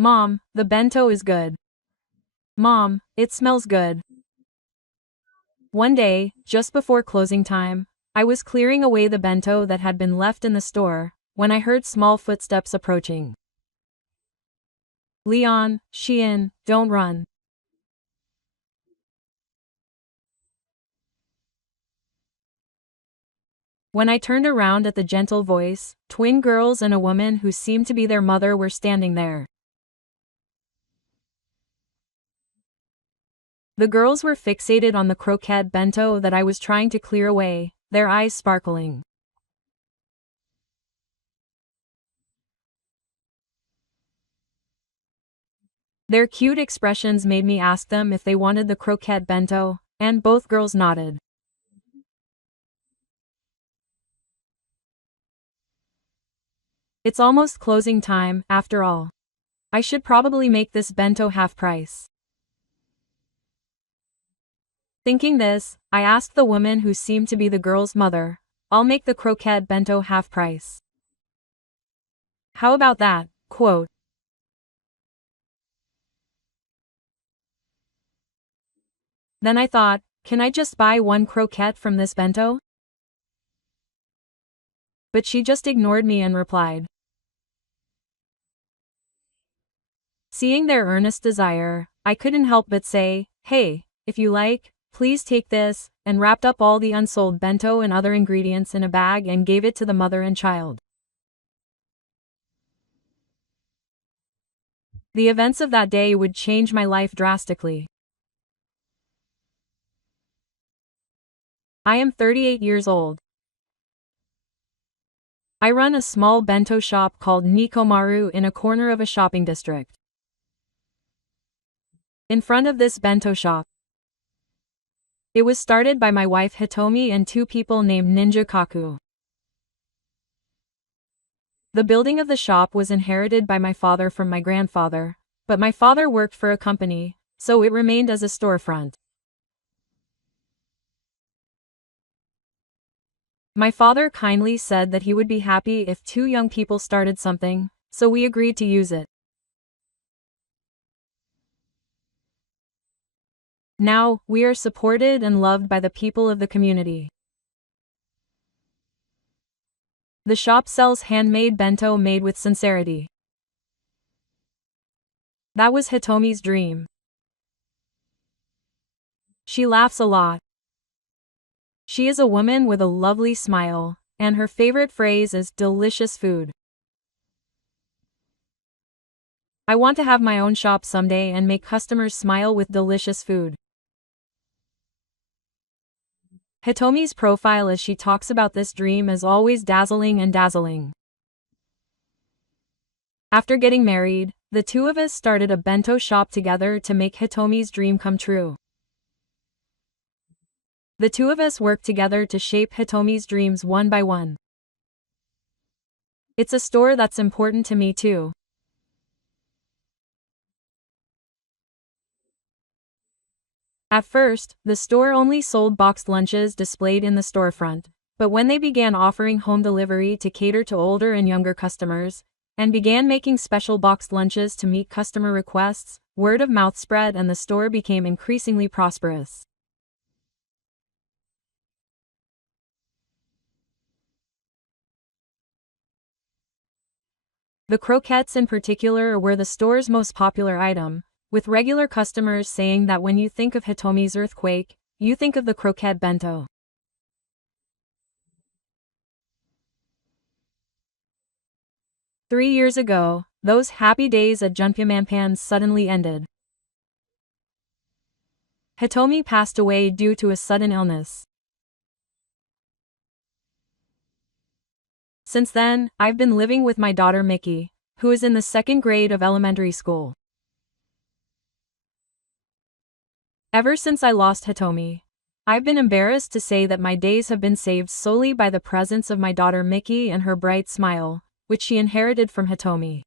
Mom, the bento is good. Mom, it smells good. One day, just before closing time, I was clearing away the bento that had been left in the store, when I heard small footsteps approaching. Leon, Sheehan, don't run. When I turned around at the gentle voice, twin girls and a woman who seemed to be their mother were standing there. The girls were fixated on the croquette bento that I was trying to clear away, their eyes sparkling. Their cute expressions made me ask them if they wanted the croquette bento, and both girls nodded. It's almost closing time, after all. I should probably make this bento half price. Thinking this, I asked the woman who seemed to be the girl's mother, I'll make the croquette bento half price. How about that, quote. Then I thought, can I just buy one croquette from this bento? But she just ignored me and replied. Seeing their earnest desire, I couldn't help but say, hey, if you like, please take this, and wrapped up all the unsold bento and other ingredients in a bag and gave it to the mother and child. The events of that day would change my life drastically. I am 38 years old. I run a small bento shop called Nikomaru in a corner of a shopping district. In front of this bento shop, it was started by my wife Hitomi and two people named Ninja Kaku. The building of the shop was inherited by my father from my grandfather, but my father worked for a company, so it remained as a storefront. My father kindly said that he would be happy if two young people started something, so we agreed to use it. Now, we are supported and loved by the people of the community. The shop sells handmade bento made with sincerity. That was Hitomi's dream. She laughs a lot. She is a woman with a lovely smile, and her favorite phrase is delicious food. I want to have my own shop someday and make customers smile with delicious food. Hitomi's profile as she talks about this dream is always dazzling and dazzling. After getting married, the two of us started a bento shop together to make Hitomi's dream come true. The two of us worked together to shape Hitomi's dreams one by one. It's a store that's important to me too. At first, the store only sold boxed lunches displayed in the storefront, but when they began offering home delivery to cater to older and younger customers, and began making special boxed lunches to meet customer requests, word of mouth spread and the store became increasingly prosperous. The croquettes in particular were the store's most popular item, with regular customers saying that when you think of Hitomi's earthquake, you think of the croquette bento. Three years ago, those happy days at Junpyeonpan suddenly ended. Hitomi passed away due to a sudden illness. Since then, I've been living with my daughter Miki, who is in the second grade of elementary school. Ever since I lost Hitomi, I've been embarrassed to say that my days have been saved solely by the presence of my daughter Miki and her bright smile, which she inherited from Hitomi.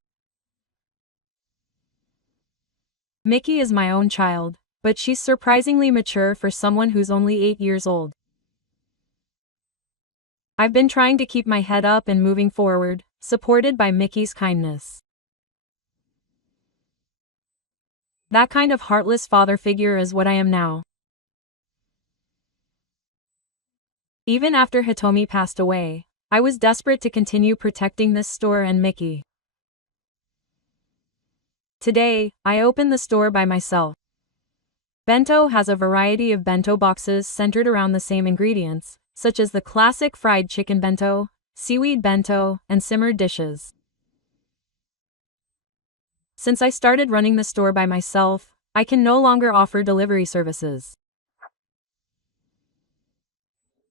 Miki is my own child, but she's surprisingly mature for someone who's only 8 years old. I've been trying to keep my head up and moving forward, supported by Miki's kindness. That kind of heartless father figure is what I am now. Even after Hitomi passed away, I was desperate to continue protecting this store and Mickey. Today, I opened the store by myself. Bento has a variety of bento boxes centered around the same ingredients, such as the classic fried chicken bento, seaweed bento, and simmered dishes. Since I started running the store by myself, I can no longer offer delivery services.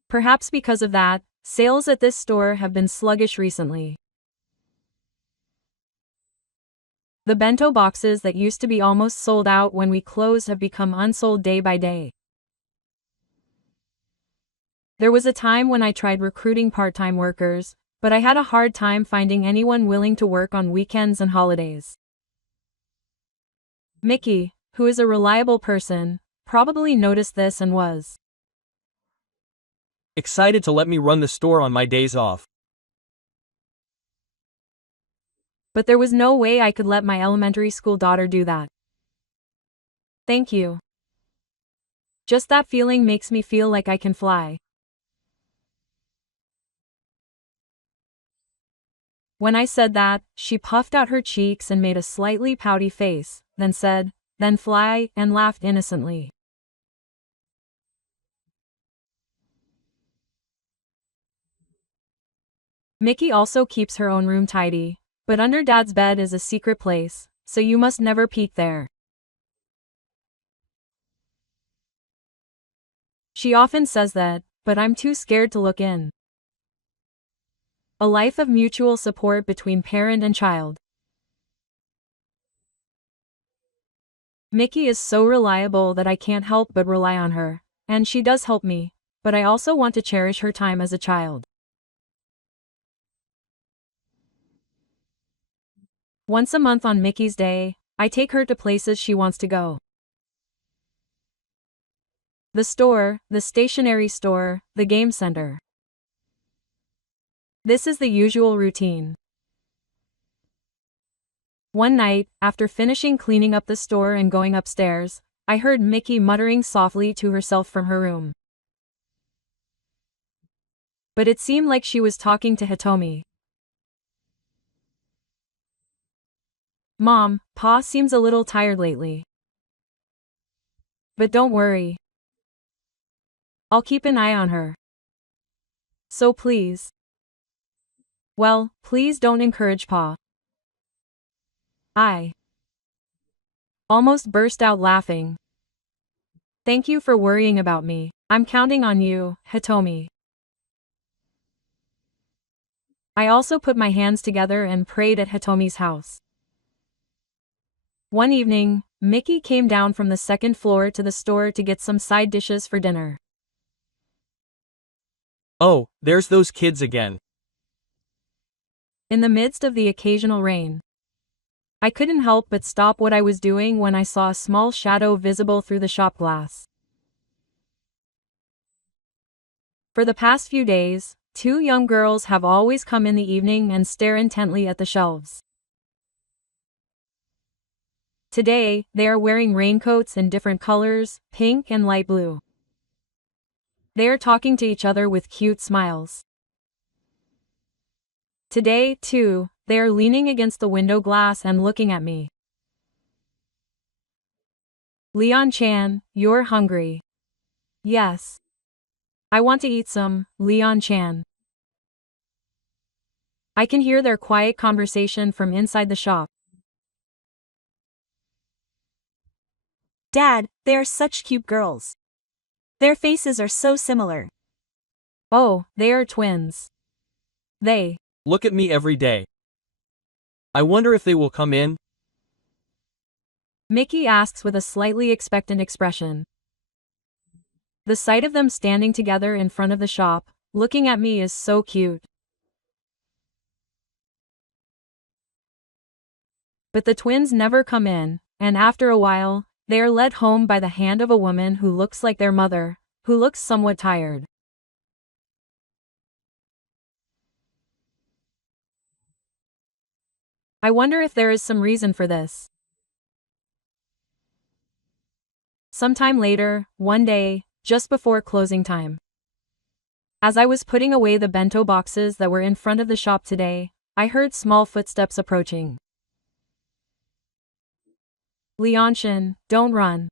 Perhaps because of that, sales at this store have been sluggish recently. The bento boxes that used to be almost sold out when we closed have become unsold day by day. There was a time when I tried recruiting part-time workers, but I had a hard time finding anyone willing to work on weekends and holidays. Mickey, who is a reliable person, probably noticed this and was excited to let me run the store on my days off. But there was no way I could let my elementary school daughter do that. Thank you. Just that feeling makes me feel like I can fly. When I said that, she puffed out her cheeks and made a slightly pouty face, then said, "Then fly," and laughed innocently. Mickey also keeps her own room tidy, but under Dad's bed is a secret place, so you must never peek there. She often says that, but I'm too scared to look in. A life of mutual support between parent and child. Mickey is so reliable that I can't help but rely on her, and she does help me, but I also want to cherish her time as a child. Once a month on Mickey's day, I take her to places she wants to go. The store, the stationery store, the game center. This is the usual routine. One night, after finishing cleaning up the store and going upstairs, I heard Mickey muttering softly to herself from her room. But it seemed like she was talking to Hitomi. "Mom, Pa seems a little tired lately. But don't worry. I'll keep an eye on her. So please. Well, please don't encourage Pa." I almost burst out laughing. "Thank you for worrying about me. I'm counting on you, Hitomi." I also put my hands together and prayed at Hitomi's house. One evening, Mickey came down from the second floor to the store to get some side dishes for dinner. Oh, there's those kids again. In the midst of the occasional rain, I couldn't help but stop what I was doing when I saw a small shadow visible through the shop glass. For the past few days, two young girls have always come in the evening and stare intently at the shelves. Today, they are wearing raincoats in different colors, pink and light blue. They are talking to each other with cute smiles. Today, too, they are leaning against the window glass and looking at me. "Leon-chan, you're hungry." "Yes. I want to eat some, Leon-chan." I can hear their quiet conversation from inside the shop. "Dad, they are such cute girls. Their faces are so similar." "Oh, they are twins. They Look at me every day. I wonder if they will come in." Mickey asks with a slightly expectant expression. The sight of them standing together in front of the shop, looking at me is so cute. But the twins never come in, and after a while, they are led home by the hand of a woman who looks like their mother, who looks somewhat tired. I wonder if there is some reason for this. Sometime later, one day, just before closing time. As I was putting away the bento boxes that were in front of the shop today, I heard small footsteps approaching. Leontian, don't run.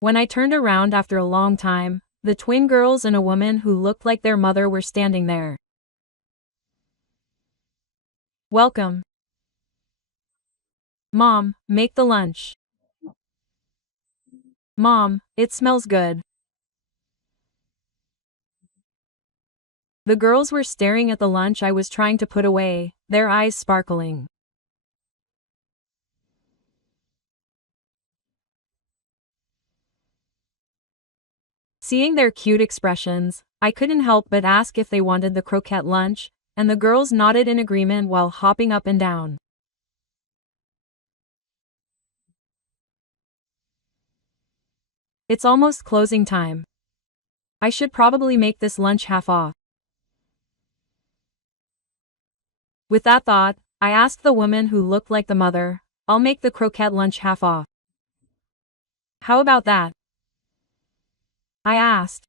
When I turned around after a long time, the twin girls and a woman who looked like their mother were standing there. Welcome. Mom, make the lunch. Mom, it smells good. The girls were staring at the lunch I was trying to put away, their eyes sparkling. Seeing their cute expressions, I couldn't help but ask if they wanted the croquette lunch, and the girls nodded in agreement while hopping up and down. It's almost closing time. I should probably make this lunch half off. With that thought, I asked the woman who looked like the mother, I'll make the croquette lunch half off. How about that? I asked.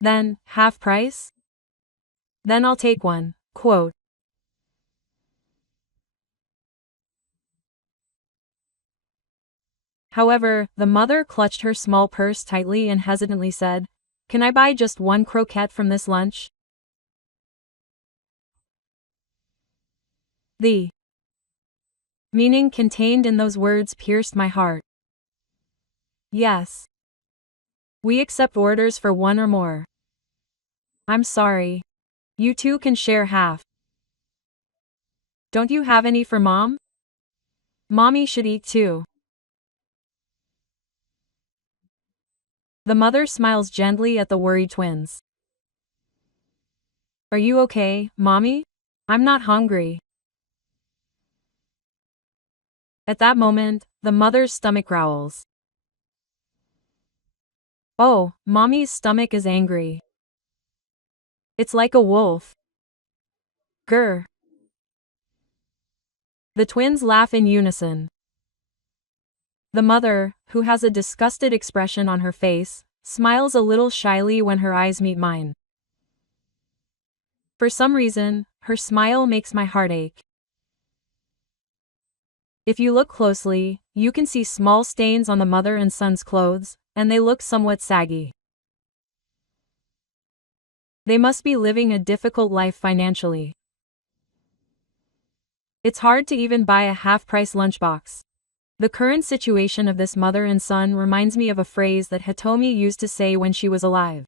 Then, half price? Then I'll take one, quote. However, the mother clutched her small purse tightly and hesitantly said, Can I buy just one croquette from this lunch? The meaning contained in those words pierced my heart. Yes. We accept orders for one or more. I'm sorry. You two can share half. Don't you have any for Mom? Mommy should eat too. The mother smiles gently at the worried twins. Are you okay, Mommy? I'm not hungry. At that moment, the mother's stomach growls. Oh, Mommy's stomach is angry. It's like a wolf. Grr. The twins laugh in unison. The mother, who has a disgusted expression on her face, smiles a little shyly when her eyes meet mine. For some reason, her smile makes my heart ache. If you look closely, you can see small stains on the mother and son's clothes, and they look somewhat saggy. They must be living a difficult life financially. It's hard to even buy a half-price lunchbox. The current situation of this mother and son reminds me of a phrase that Hitomi used to say when she was alive.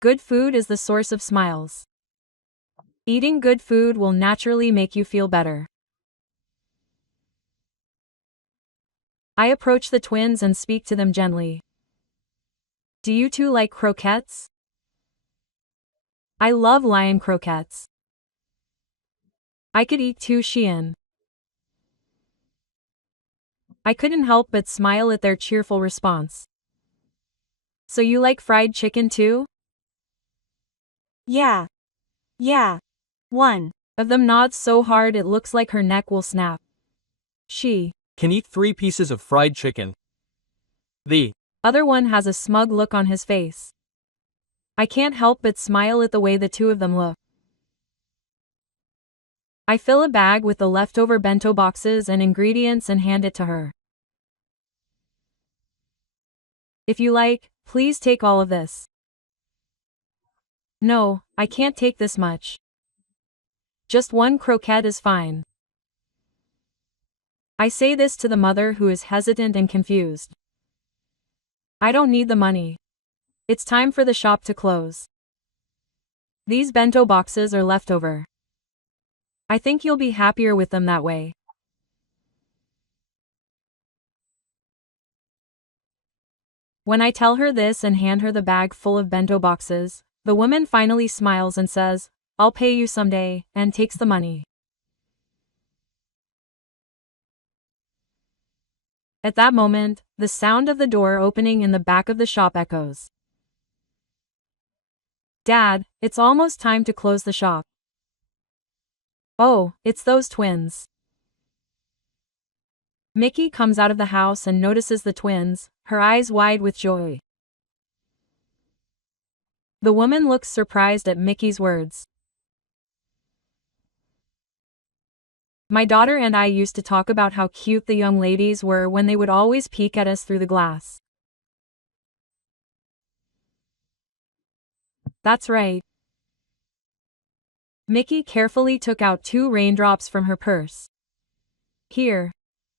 Good food is the source of smiles. Eating good food will naturally make you feel better. I approach the twins and speak to them gently. Do you two like croquettes? I love lion croquettes. I could eat 2 Shein. I couldn't help but smile at their cheerful response. So you like fried chicken too? Yeah. One of them nods so hard it looks like her neck will snap. She Can eat 3 pieces of fried chicken. The other one has a smug look on his face. I can't help but smile at the way the two of them look. I fill a bag with the leftover bento boxes and ingredients and hand it to her. If you like, please take all of this. No, I can't take this much. Just one croquette is fine. I say this to the mother who is hesitant and confused. I don't need the money. It's time for the shop to close. These bento boxes are leftover. I think you'll be happier with them that way. When I tell her this and hand her the bag full of bento boxes, the woman finally smiles and says, I'll pay you someday, and takes the money. At that moment, the sound of the door opening in the back of the shop echoes. Dad, it's almost time to close the shop. Oh, it's those twins. Mickey comes out of the house and notices the twins, her eyes wide with joy. The woman looks surprised at Mickey's words. My daughter and I used to talk about how cute the young ladies were when they would always peek at us through the glass. That's right. Mickey carefully took out 2 raindrops from her purse.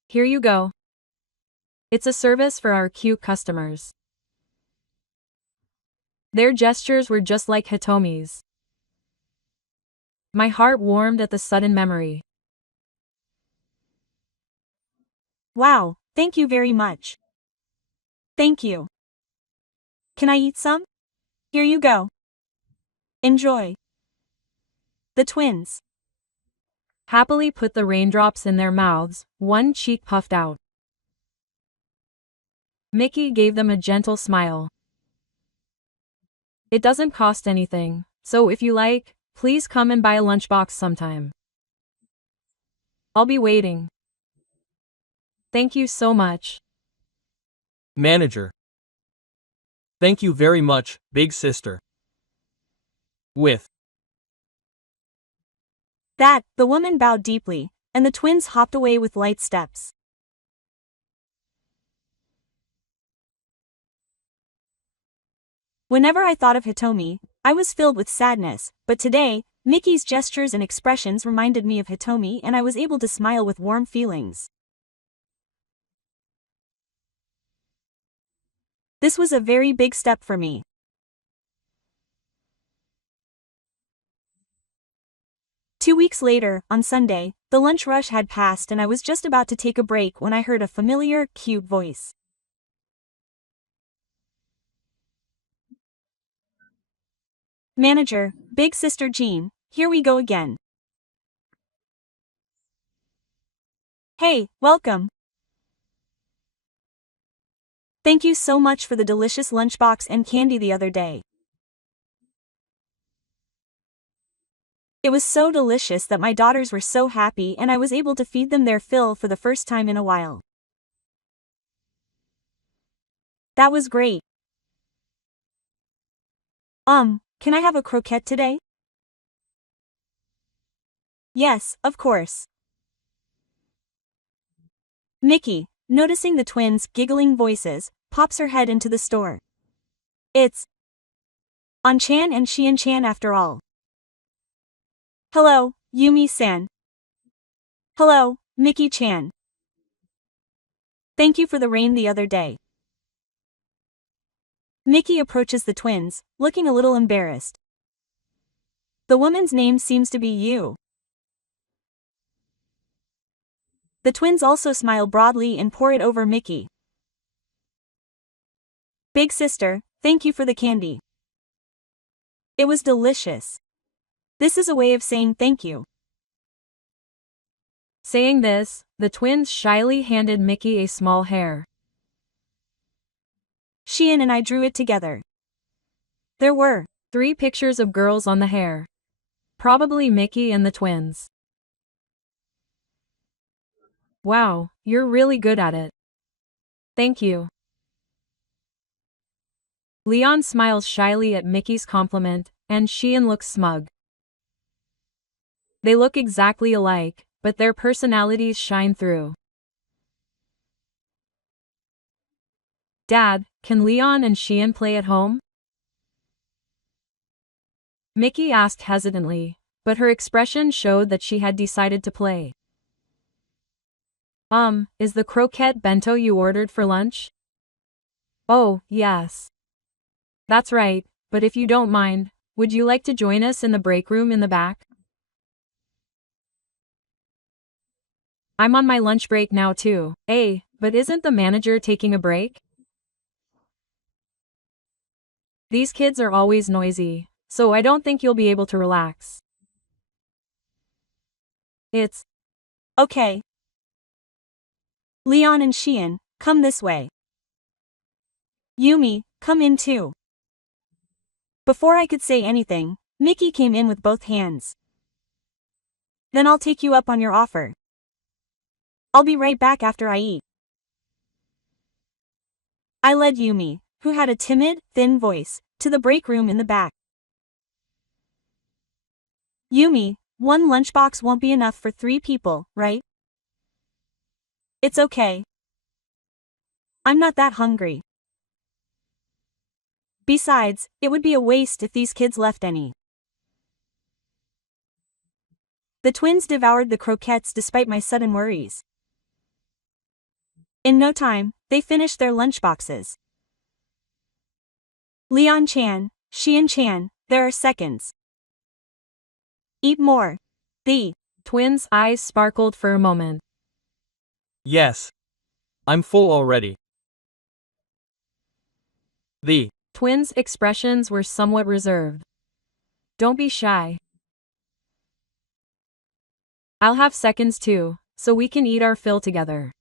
Here you go. It's a service for our cute customers. Their gestures were just like Hitomi's. My heart warmed at the sudden memory. Wow, thank you very much. Thank you. Can I eat some? Here you go. Enjoy. The twins Happily put the raindrops in their mouths, one cheek puffed out. Mickey gave them a gentle smile. It doesn't cost anything, so if you like, please come and buy a lunchbox sometime. I'll be waiting. Thank you so much. Manager. Thank you very much, big sister. With that, the woman bowed deeply, and the twins hopped away with light steps. Whenever I thought of Hitomi, I was filled with sadness, but today, Mickey's gestures and expressions reminded me of Hitomi and I was able to smile with warm feelings. This was a very big step for me. Two weeks later, on Sunday, the lunch rush had passed and I was just about to take a break when I heard a familiar, cute voice. Manager, Big Sister Jean, here we go again. Hey, welcome. Thank you so much for the delicious lunchbox and candy the other day. It was so delicious that my daughters were so happy and I was able to feed them their fill for the first time in a while. That was great. Can I have a croquette today? Yes, of course. Mickey, noticing the twins' giggling voices, pops her head into the store. It's An-chan and Shian-chan after all. Hello, Yumi-san. Hello, Mickey-chan. Thank you for the rain the other day. Mickey approaches the twins, looking a little embarrassed. The woman's name seems to be Yu. The twins also smile broadly and pour it over Mickey. Big sister, thank you for the candy. It was delicious. This is a way of saying thank you. Saying this, the twins shyly handed Mickey a small hair. Shian and I drew it together. There were 3 pictures of girls on the hair. Probably Mickey and the twins. Wow, you're really good at it. Thank you. Leon smiles shyly at Mickey's compliment, and Shian looks smug. They look exactly alike, but their personalities shine through. Dad, can Leon and Shian play at home? Mickey asked hesitantly, but her expression showed that she had decided to play. Is the croquette bento you ordered for lunch? Oh, yes. That's right, but if you don't mind, would you like to join us in the break room in the back? I'm on my lunch break now too. But isn't the manager taking a break? These kids are always noisy, so I don't think you'll be able to relax. It's okay. Leon and Shian, come this way. Yumi, come in too. Before I could say anything, Mickey came in with both hands. Then I'll take you up on your offer. I'll be right back after I eat. I led Yumi, who had a timid, thin voice, to the break room in the back. Yumi, one lunchbox won't be enough for 3 people, right? It's okay. I'm not that hungry. Besides, it would be a waste if these kids left any. The twins devoured the croquettes despite my sudden worries. In no time, they finished their lunchboxes. Leon-chan, Xian-chan, there are seconds. Eat more. The twins' eyes sparkled for a moment. Yes. I'm full already. The twins' expressions were somewhat reserved. Don't be shy. I'll have seconds too, so we can eat our fill together.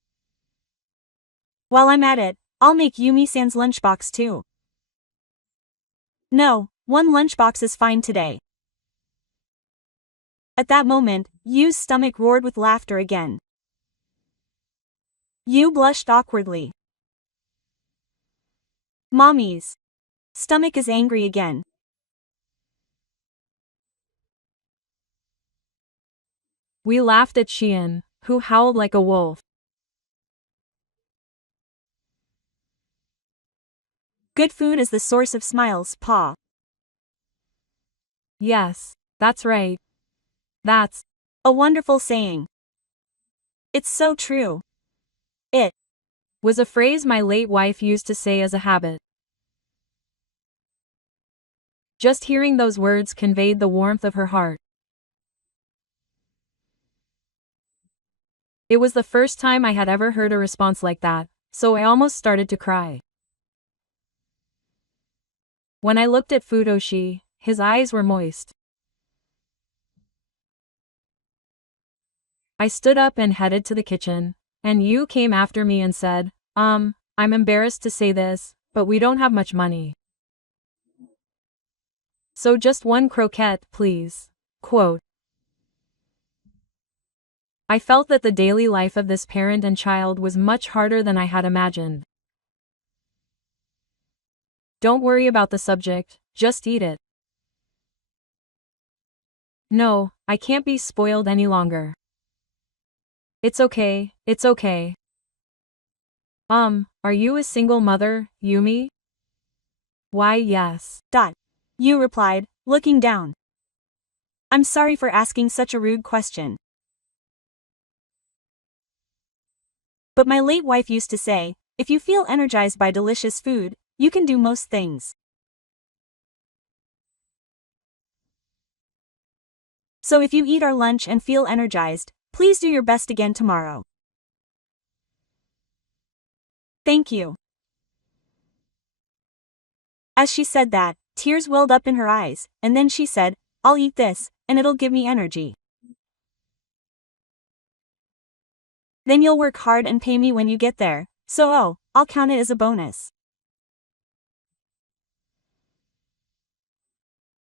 While I'm at it, I'll make Yumi-san's lunchbox too. No, 1 lunchbox is fine today. At that moment, Yu's stomach roared with laughter again. Yu blushed awkwardly. Mommy's stomach is angry again. We laughed at Xian, who howled like a wolf. Good food is the source of smiles, Pa. Yes, that's right. That's a wonderful saying. It's so true. It was a phrase my late wife used to say as a habit. Just hearing those words conveyed the warmth of her heart. It was the first time I had ever heard a response like that, so I almost started to cry. When I looked at Futoshi, his eyes were moist. I stood up and headed to the kitchen, and Yu came after me and said, I'm embarrassed to say this, but we don't have much money. So just 1 croquette, please. Quote. I felt that the daily life of this parent and child was much harder than I had imagined. Don't worry about the subject, just eat it. No, I can't be spoiled any longer. It's okay, it's okay. Are you a single mother, Yumi? Why, yes. Yu replied, looking down. I'm sorry for asking such a rude question. But my late wife used to say, if you feel energized by delicious food, you can do most things. So if you eat our lunch and feel energized, please do your best again tomorrow. Thank you. As she said that, tears welled up in her eyes, and then she said, I'll eat this, and it'll give me energy. Then you'll work hard and pay me when you get there, so I'll count it as a bonus.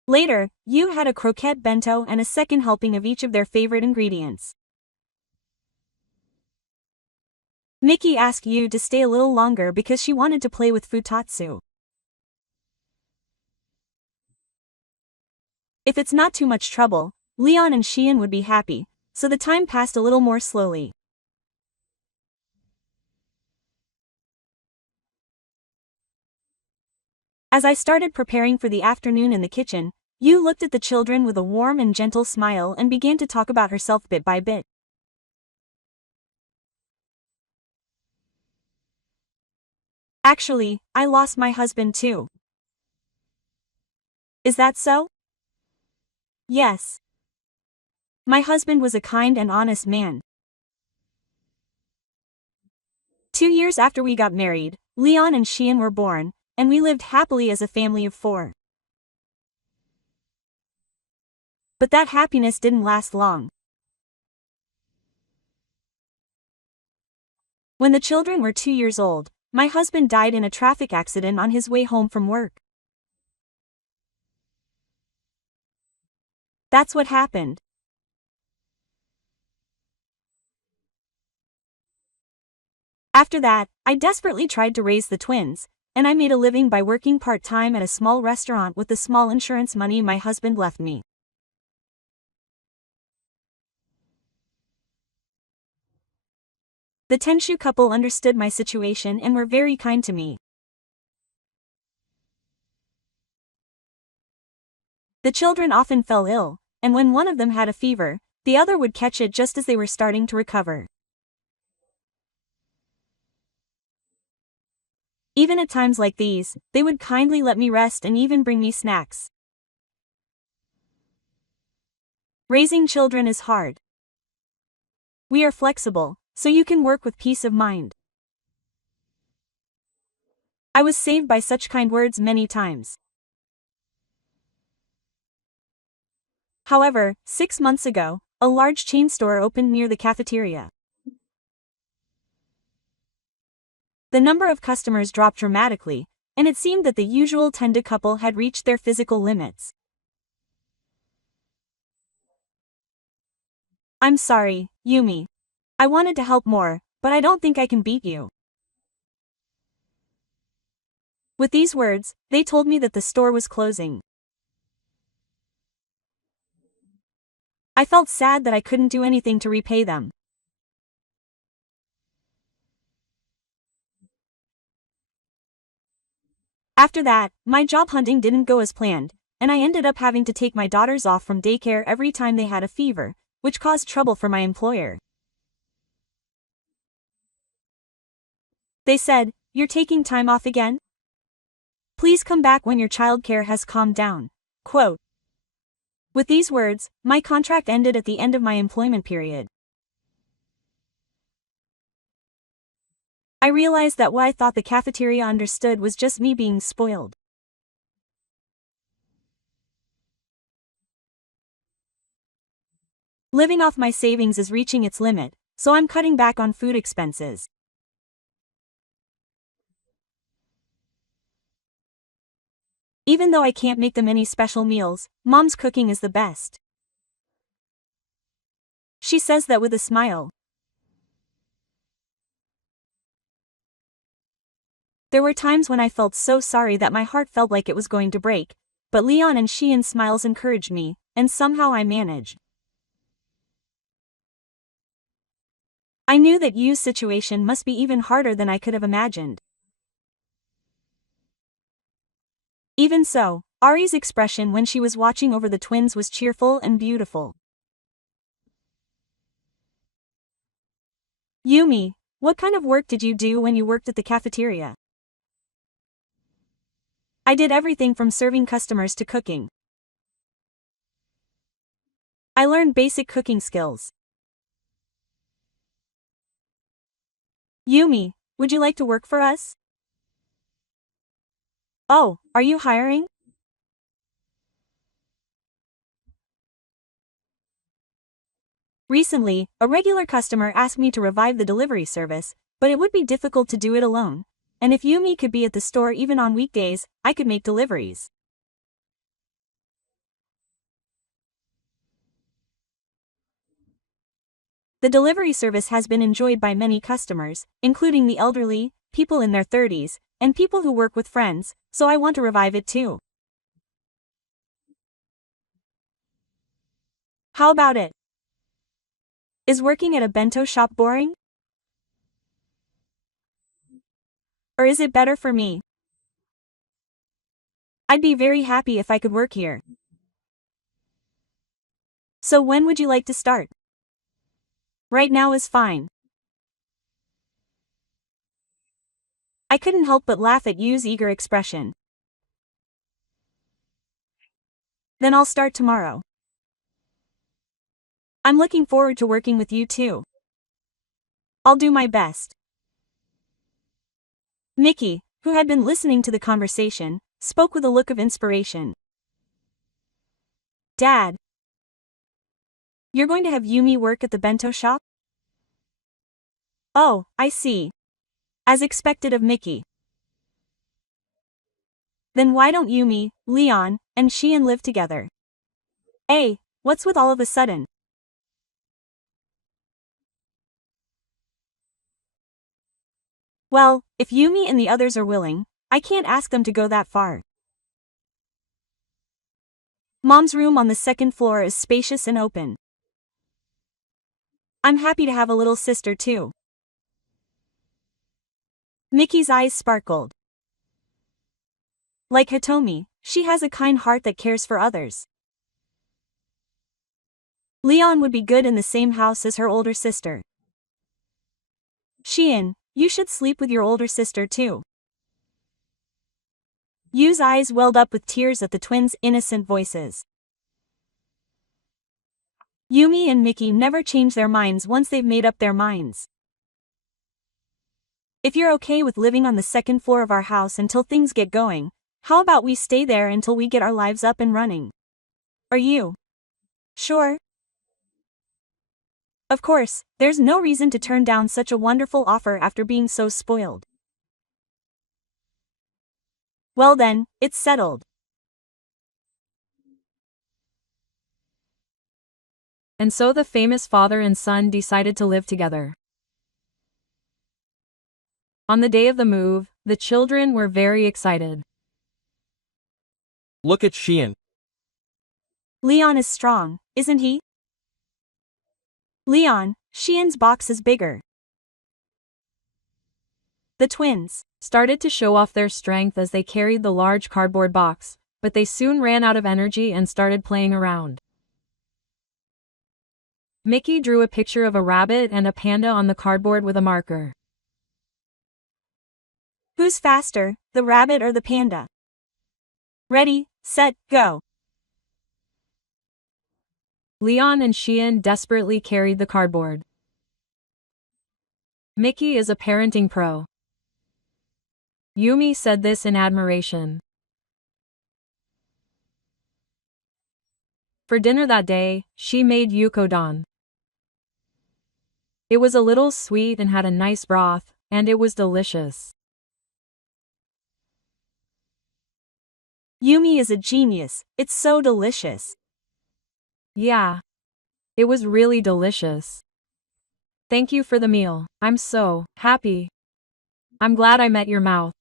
Later, Yu had a croquette bento and a second helping of each of their favorite ingredients. Miki asked Yu to stay a little longer because she wanted to play with Futatsu. If it's not too much trouble, Leon and Xian would be happy, so the time passed a little more slowly. As I started preparing for the afternoon in the kitchen, Yu looked at the children with a warm and gentle smile and began to talk about herself bit by bit. Actually, I lost my husband too. Is that so? Yes. My husband was a kind and honest man. 2 years after we got married, Leon and Xian were born, and we lived happily as a family of 4. But that happiness didn't last long. When the children were 2 years old, my husband died in a traffic accident on his way home from work. That's what happened. After that, I desperately tried to raise the twins, and I made a living by working part-time at a small restaurant with the small insurance money my husband left me. The Tenshu couple understood my situation and were very kind to me. The children often fell ill, and when one of them had a fever, the other would catch it just as they were starting to recover. Even at times like these, they would kindly let me rest and even bring me snacks. Raising children is hard. We are flexible, so you can work with peace of mind. I was saved by such kind words many times. However, 6 months ago, a large chain store opened near the cafeteria. The number of customers dropped dramatically, and it seemed that the usual Tenda couple had reached their physical limits. I'm sorry, Yumi. I wanted to help more, but I don't think I can beat you. With these words, they told me that the store was closing. I felt sad that I couldn't do anything to repay them. After that, my job hunting didn't go as planned, and I ended up having to take my daughters off from daycare every time they had a fever, which caused trouble for my employer. They said, "You're taking time off again? Please come back when your childcare has calmed down." Quote. With these words, my contract ended at the end of my employment period. I realized that what I thought the cafeteria understood was just me being spoiled. Living off my savings is reaching its limit, so I'm cutting back on food expenses. Even though I can't make them any special meals, Mom's cooking is the best. She says that with a smile. There were times when I felt so sorry that my heart felt like it was going to break, but Leon and Sheehan's smiles encouraged me, and somehow I managed. I knew that Yu's situation must be even harder than I could have imagined. Even so, Ari's expression when she was watching over the twins was cheerful and beautiful. Yumi, what kind of work did you do when you worked at the cafeteria? I did everything from serving customers to cooking. I learned basic cooking skills. Yumi, would you like to work for us? Oh, are you hiring? Recently, a regular customer asked me to revive the delivery service, but it would be difficult to do it alone. And if Yumi could be at the store even on weekdays, I could make deliveries. The delivery service has been enjoyed by many customers, including the elderly, people in their 30s, and people who work with friends, so I want to revive it too. How about it? Is working at a bento shop boring? Or is it better for me? I'd be very happy if I could work here. So when would you like to start? Right now is fine. I couldn't help but laugh at Yu's eager expression. Then I'll start tomorrow. I'm looking forward to working with you too. I'll do my best. Nikki, who had been listening to the conversation, spoke with a look of inspiration. Dad, you're going to have Yumi work at the bento shop? Oh, I see. As expected of Nikki. Then why don't Yumi, Leon, and Sheehan live together? Hey, what's with all of a sudden? Well, if Yumi and the others are willing, I can't ask them to go that far. Mom's room on the second floor is spacious and open. I'm happy to have a little sister too. Mickey's eyes sparkled. Like Hitomi, she has a kind heart that cares for others. Leon would be good in the same house as her older sister. Shion, you should sleep with your older sister too. Yu's eyes welled up with tears at the twins' innocent voices. Yumi and Mickey never change their minds once they've made up their minds. If you're okay with living on the second floor of our house until things get going, how about we stay there until we get our lives up and running? Are you sure? Of course, there's no reason to turn down such a wonderful offer after being so spoiled. Well then, it's settled. And so the famous father and son decided to live together. On the day of the move, the children were very excited. Look at Shion. Leon is strong, isn't he? Leon, Shion's box is bigger. The twins started to show off their strength as they carried the large cardboard box, but they soon ran out of energy and started playing around. Mickey drew a picture of a rabbit and a panda on the cardboard with a marker. Who's faster, the rabbit or the panda? Ready, set, go. Leon and Shion desperately carried the cardboard. Mickey is a parenting pro. Yumi said this in admiration. For dinner that day, she made yukodon. It was a little sweet and had a nice broth, and it was delicious. Yumi is a genius, it's so delicious. Yeah. It was really delicious. Thank you for the meal, I'm so happy. I'm glad I met your mouth.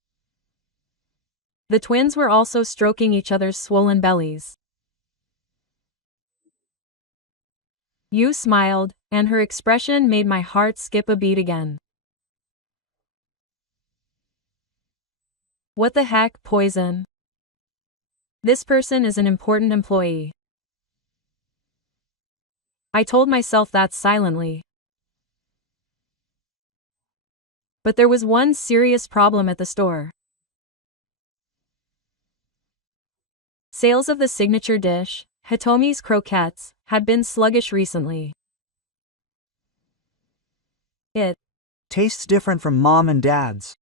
The twins were also stroking each other's swollen bellies. Yu smiled, and her expression made my heart skip a beat again. What the heck, poison? This person is an important employee. I told myself that silently. But there was one serious problem at the store. Sales of the signature dish, Hitomi's croquettes, had been sluggish recently. It tastes different from Mom and Dad's.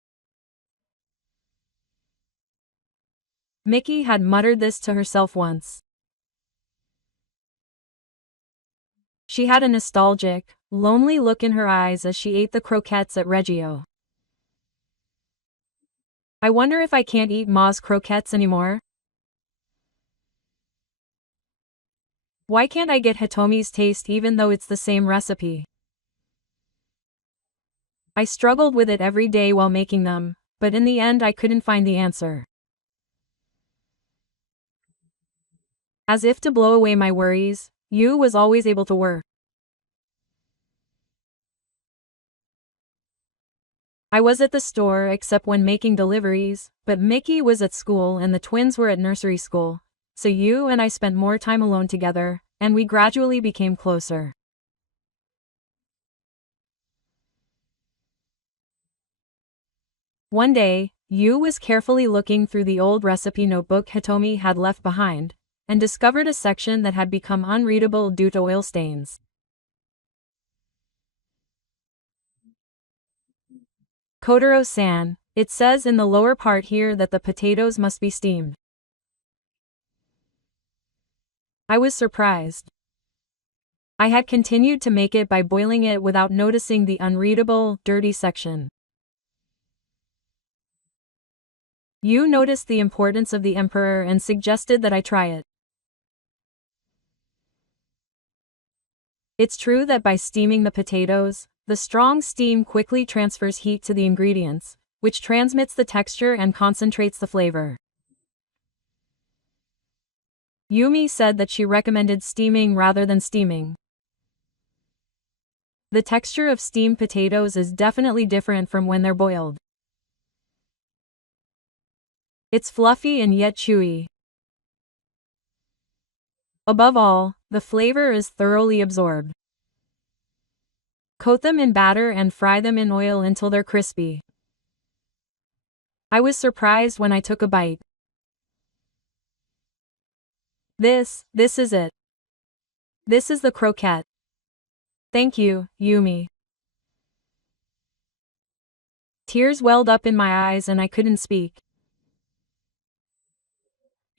Mickey had muttered this to herself once. She had a nostalgic, lonely look in her eyes as she ate the croquettes at Reggio. I wonder if I can't eat Ma's croquettes anymore? Why can't I get Hitomi's taste even though it's the same recipe? I struggled with it every day while making them, but in the end I couldn't find the answer. As if to blow away my worries, Yu was always able to work. I was at the store except when making deliveries, but Mickey was at school and the twins were at nursery school, so Yu and I spent more time alone together, and we gradually became closer. One day, Yu was carefully looking through the old recipe notebook Hitomi had left behind, and discovered a section that had become unreadable due to oil stains. Kotaro-san, it says in the lower part here that the potatoes must be steamed. I was surprised. I had continued to make it by boiling it without noticing the unreadable, dirty section. Yu noticed the importance of the emperor and suggested that I try it. It's true that by steaming the potatoes, the strong steam quickly transfers heat to the ingredients, which transmits the texture and concentrates the flavor. Yumi said that she recommended steaming rather than steaming. The texture of steamed potatoes is definitely different from when they're boiled. It's fluffy and yet chewy. Above all, the flavor is thoroughly absorbed. Coat them in batter and fry them in oil until they're crispy. I was surprised when I took a bite. This is it. This is the croquette. Thank you, Yumi. Tears welled up in my eyes and I couldn't speak.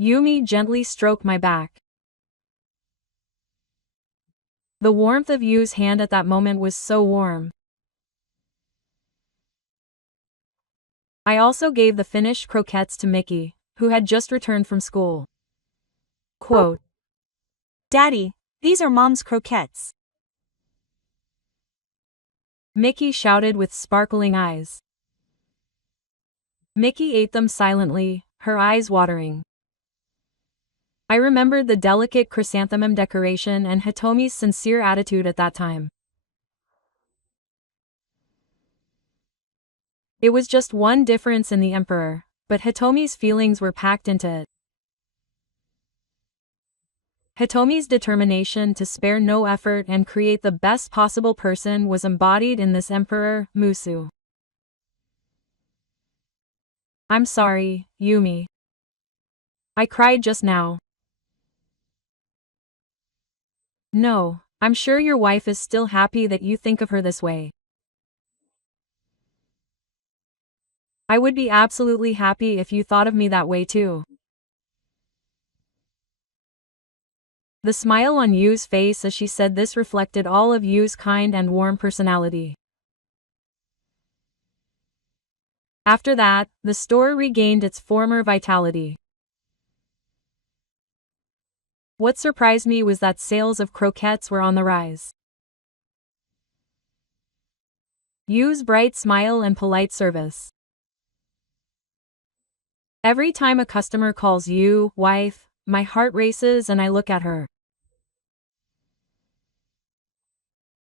Yumi gently stroked my back. The warmth of Yu's hand at that moment was so warm. I also gave the finished croquettes to Mickey, who had just returned from school. Quote, Daddy, these are Mom's croquettes. Mickey shouted with sparkling eyes. Mickey ate them silently, her eyes watering. I remembered the delicate chrysanthemum decoration and Hitomi's sincere attitude at that time. It was just one difference in the emperor, but Hitomi's feelings were packed into it. Hitomi's determination to spare no effort and create the best possible person was embodied in this emperor, Musu. I'm sorry, Yumi. I cried just now. No, I'm sure your wife is still happy that you think of her this way. I would be absolutely happy if you thought of me that way too. The smile on Yu's face as she said this reflected all of Yu's kind and warm personality. After that, the store regained its former vitality. What surprised me was that sales of croquettes were on the rise. Yu's bright smile and polite service. Every time a customer calls Yu, wife, my heart races and I look at her.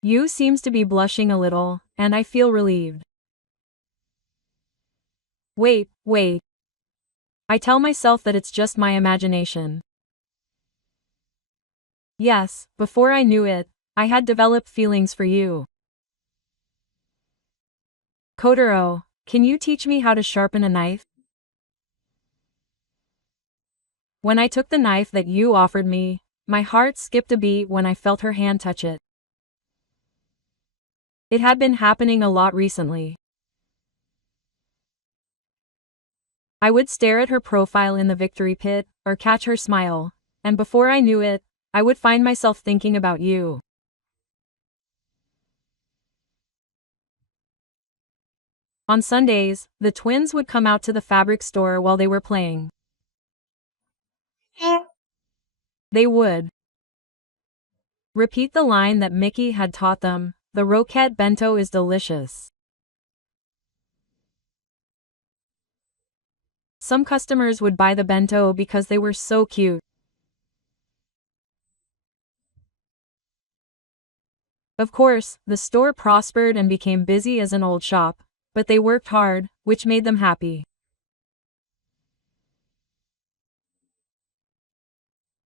Yu seems to be blushing a little, and I feel relieved. Wait. I tell myself that it's just my imagination. Yes, before I knew it, I had developed feelings for you. Kotaro, can you teach me how to sharpen a knife? When I took the knife that Yu offered me, my heart skipped a beat when I felt her hand touch it. It had been happening a lot recently. I would stare at her profile in the victory pit, or catch her smile, and before I knew it, I would find myself thinking about you. On Sundays, the twins would come out to the fabric store while they were playing. They would repeat the line that Mickey had taught them, the Roquette bento is delicious. Some customers would buy the bento because they were so cute. Of course, the store prospered and became busy as an old shop, but they worked hard, which made them happy.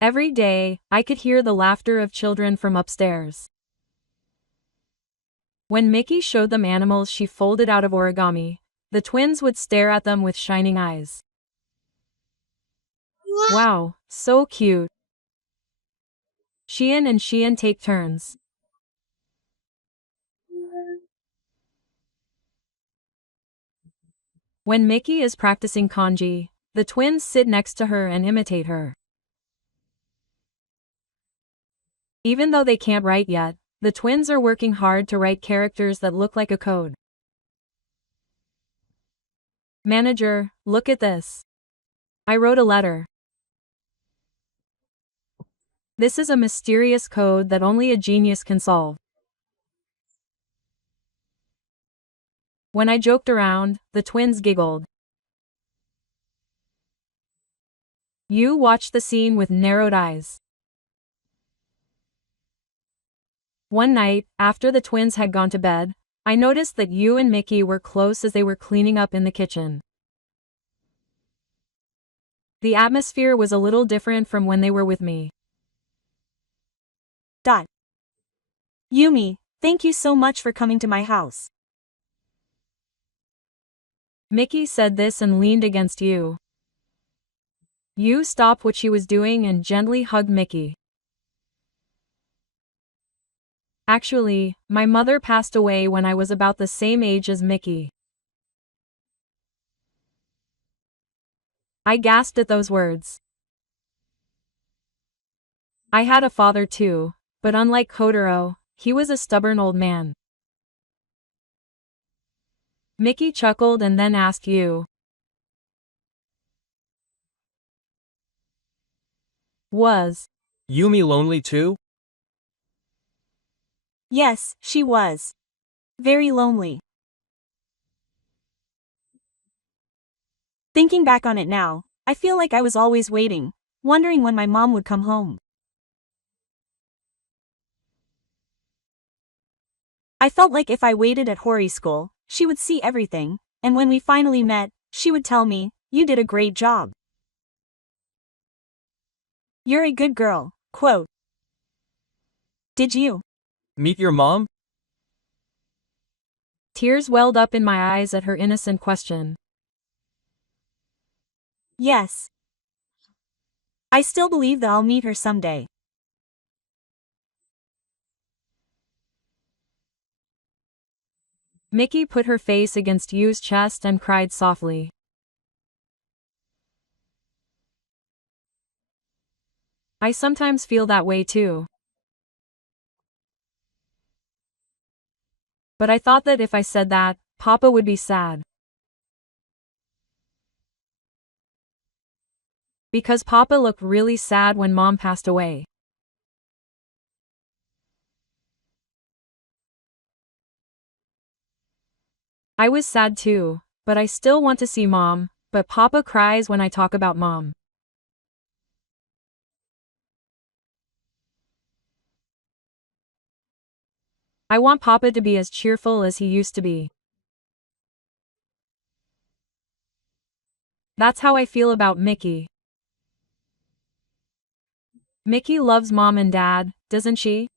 Every day, I could hear the laughter of children from upstairs. When Mickey showed them animals she folded out of origami, the twins would stare at them with shining eyes. Wow, so cute. Shion and Shion take turns. When Mickey is practicing kanji, the twins sit next to her and imitate her. Even though they can't write yet, the twins are working hard to write characters that look like a code. Manager, look at this. I wrote a letter. This is a mysterious code that only a genius can solve. When I joked around, the twins giggled. You watched the scene with narrowed eyes. One night, after the twins had gone to bed, I noticed that you and Mickey were close as they were cleaning up in the kitchen. The atmosphere was a little different from when they were with me. Yumi, thank you so much for coming to my house. Mickey said this and leaned against you. You stopped what she was doing and gently hugged Mickey. Actually, my mother passed away when I was about the same age as Mickey. I gasped at those words. I had a father too, but unlike Kotaro, he was a stubborn old man. Mickey chuckled and then asked you. Was Yumi lonely too? Yes, she was. Very lonely. Thinking back on it now, I feel like I was always waiting, wondering when my mom would come home. I felt like if I waited at Hori school, she would see everything, and when we finally met, she would tell me, "You did a great job. You're a good girl." Quote. Did you? Meet your mom? Tears welled up in my eyes at her innocent question. Yes. I still believe that I'll meet her someday. Mickey put her face against Yu's chest and cried softly. I sometimes feel that way too. But I thought that if I said that, Papa would be sad. Because Papa looked really sad when Mom passed away. I was sad too, but I still want to see Mom, but Papa cries when I talk about Mom. I want Papa to be as cheerful as he used to be. That's how I feel about Mickey. Mickey loves Mom and Dad, doesn't she?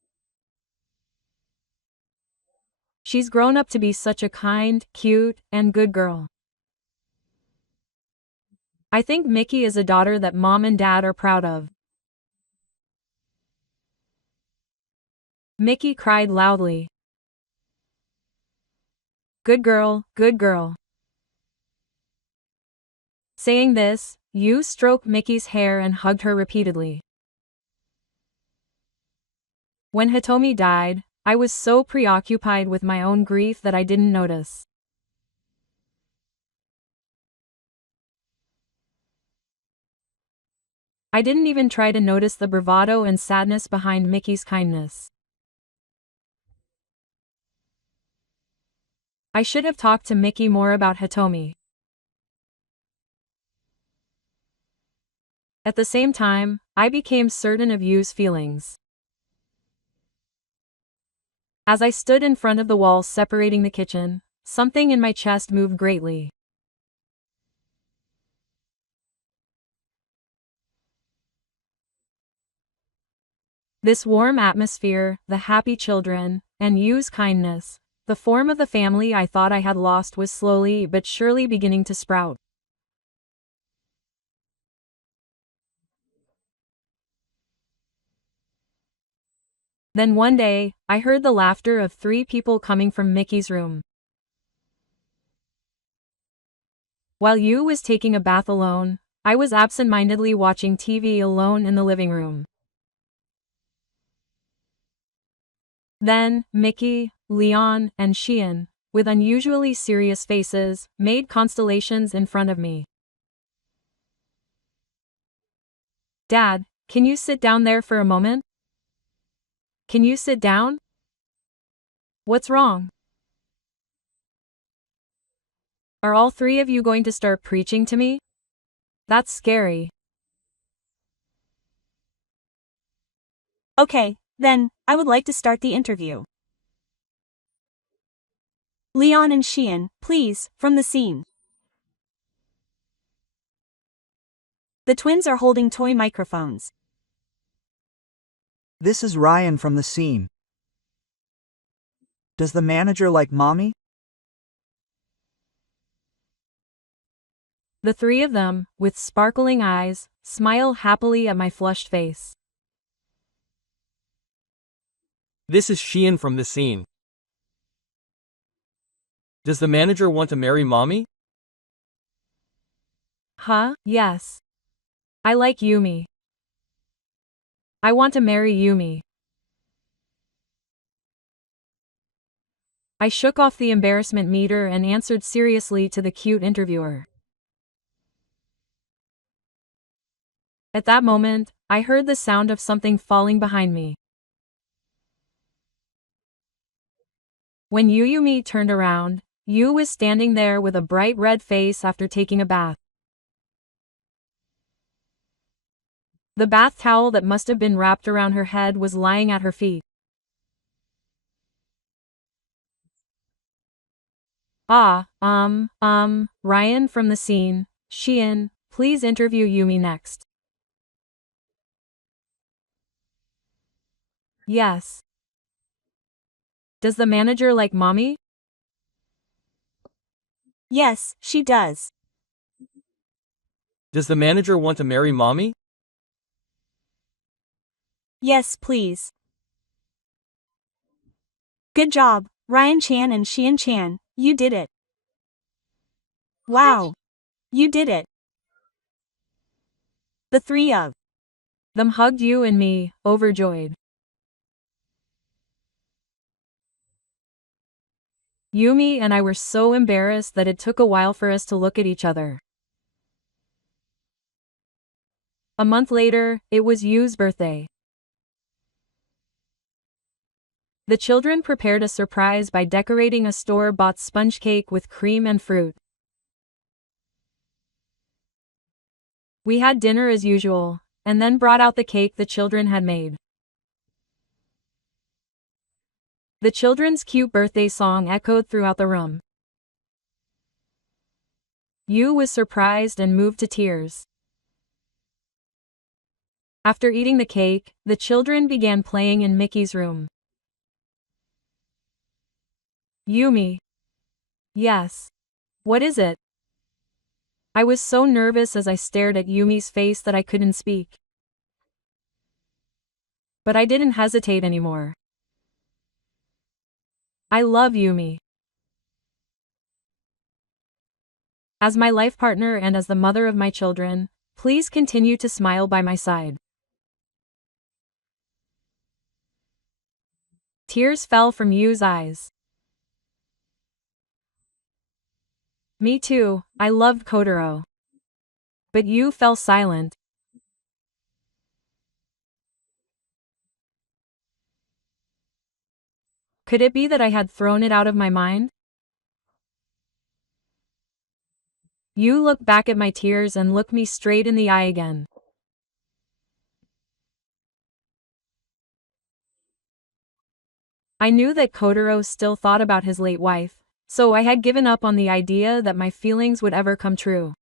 She's grown up to be such a kind, cute, and good girl. I think Mickey is a daughter that Mom and Dad are proud of. Mickey cried loudly. Good girl, good girl. Saying this, you stroked Mickey's hair and hugged her repeatedly. When Hitomi died, I was so preoccupied with my own grief that I didn't notice. I didn't even try to notice the bravado and sadness behind Mickey's kindness. I should have talked to Mickey more about Hitomi. At the same time, I became certain of Yu's feelings. As I stood in front of the wall separating the kitchen, something in my chest moved greatly. This warm atmosphere, the happy children, and Yu's kindness, the form of the family I thought I had lost was slowly but surely beginning to sprout. Then one day, I heard the laughter of 3 people coming from Mickey's room. While Yu was taking a bath alone, I was absent-mindedly watching TV alone in the living room. Then, Mickey, Leon, and Shion, with unusually serious faces, made constellations in front of me. Dad, can you sit down there for a moment? Can you sit down? What's wrong? Are all three of you going to start preaching to me? That's scary. Okay, then, I would like to start the interview. Leon and Xian, please, from the scene. The twins are holding toy microphones. This is Ryan from the scene. Does the manager like mommy? The three of them, with sparkling eyes, smile happily at my flushed face. This is Xian from the scene. Does the manager want to marry mommy? Huh? Yes. I like Yumi. I want to marry Yumi. I shook off the embarrassment meter and answered seriously to the cute interviewer. At that moment, I heard the sound of something falling behind me. When Yumi turned around, Yu was standing there with a bright red face after taking a bath. The bath towel that must have been wrapped around her head was lying at her feet. Ryan from the scene. Xian, please interview Yumi next. Yes. Does the manager like mommy? Yes, she does. Does the manager want to marry mommy? Yes, please. Good job, Ryan Chan and Xian Chan, you did it. Wow. You did it. The three of them hugged Yu and me, overjoyed. Yumi and I were so embarrassed that it took a while for us to look at each other. A month later, it was Yu's birthday. The children prepared a surprise by decorating a store-bought sponge cake with cream and fruit. We had dinner as usual, and then brought out the cake the children had made. The children's cute birthday song echoed throughout the room. Yu was surprised and moved to tears. After eating the cake, the children began playing in Mickey's room. Yumi. Yes. What is it? I was so nervous as I stared at Yumi's face that I couldn't speak. But I didn't hesitate anymore. I love Yumi. As my life partner and as the mother of my children, please continue to smile by my side. Tears fell from Yu's eyes. Me too, I loved Kotaro. But Yu fell silent. Could it be that I had thrown it out of my mind? Yu looked back at my tears and looked me straight in the eye again. I knew that Kotaro still thought about his late wife, so I had given up on the idea that my feelings would ever come true.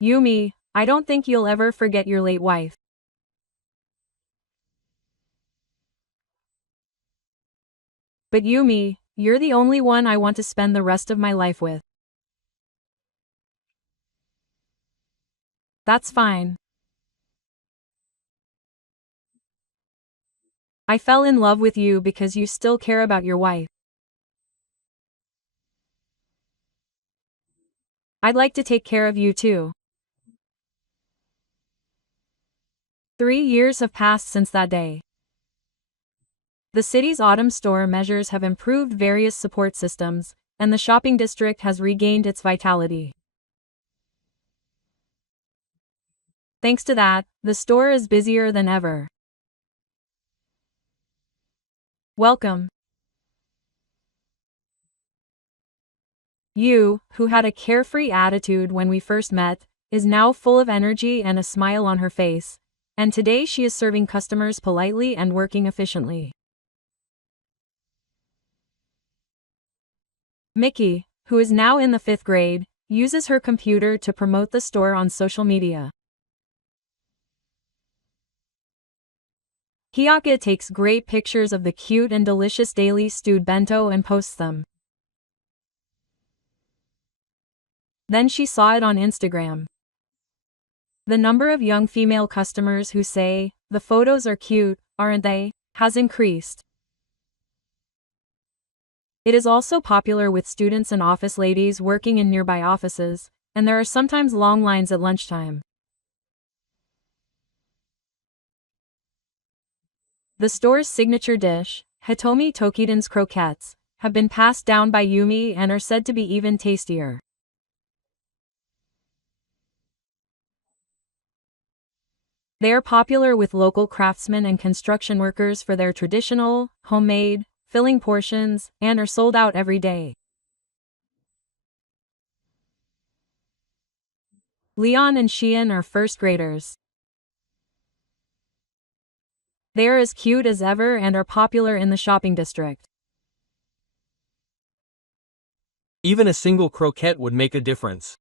Yumi, I don't think you'll ever forget your late wife. But Yumi, you're the only one I want to spend the rest of my life with. That's fine. I fell in love with you because you still care about your wife. I'd like to take care of you too. 3 years have passed since that day. The city's autumn store measures have improved various support systems, and the shopping district has regained its vitality. Thanks to that, the store is busier than ever. Welcome. You, who had a carefree attitude when we first met, is now full of energy and a smile on her face, and today she is serving customers politely and working efficiently. Mickey, who is now in the 5th grade, uses her computer to promote the store on social media. Hyaka takes great pictures of the cute and delicious daily stewed bento and posts them. Then she saw it on Instagram. The number of young female customers who say, "The photos are cute, aren't they?" has increased. It is also popular with students and office ladies working in nearby offices, and there are sometimes long lines at lunchtime. The store's signature dish, Hitomi Tokiden's croquettes, have been passed down by Yumi and are said to be even tastier. They are popular with local craftsmen and construction workers for their traditional, homemade, filling portions, and are sold out every day. Leon and Xian are 1st graders. They are as cute as ever and are popular in the shopping district. Even a single croquette would make a difference.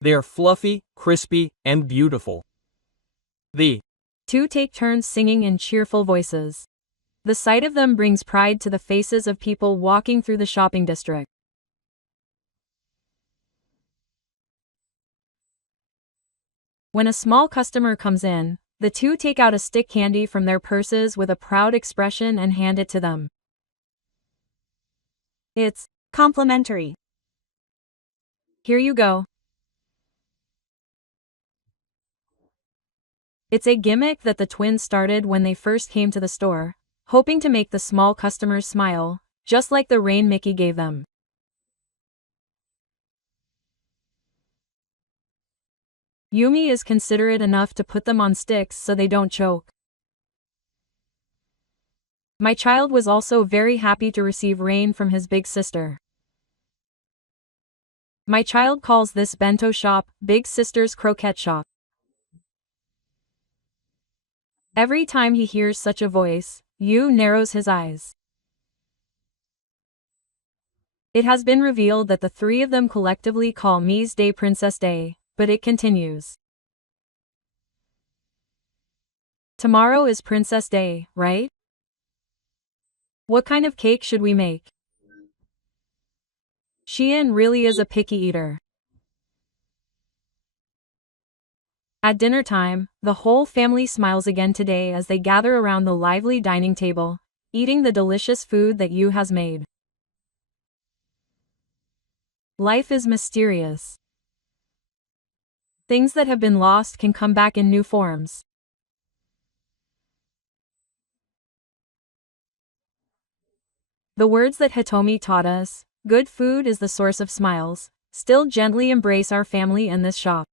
They are fluffy, crispy, and beautiful. The 2 take turns singing in cheerful voices. The sight of them brings pride to the faces of people walking through the shopping district. When a small customer comes in, the 2 take out a stick candy from their purses with a proud expression and hand it to them. It's complimentary. Here you go. It's a gimmick that the twins started when they first came to the store, hoping to make the small customers smile, just like the rain Mickey gave them. Yumi is considerate enough to put them on sticks so they don't choke. My child was also very happy to receive rain from his big sister. My child calls this bento shop Big Sister's Croquette Shop. Every time he hears such a voice, Yu narrows his eyes. It has been revealed that the 3 of them collectively call Mies Day Princess Day, but it continues. Tomorrow is Princess Day, right? What kind of cake should we make? Xian really is a picky eater. At dinner time, the whole family smiles again today as they gather around the lively dining table, eating the delicious food that Yu has made. Life is mysterious. Things that have been lost can come back in new forms. The words that Hitomi taught us, "Good food is the source of smiles," still gently embrace our family in this shop.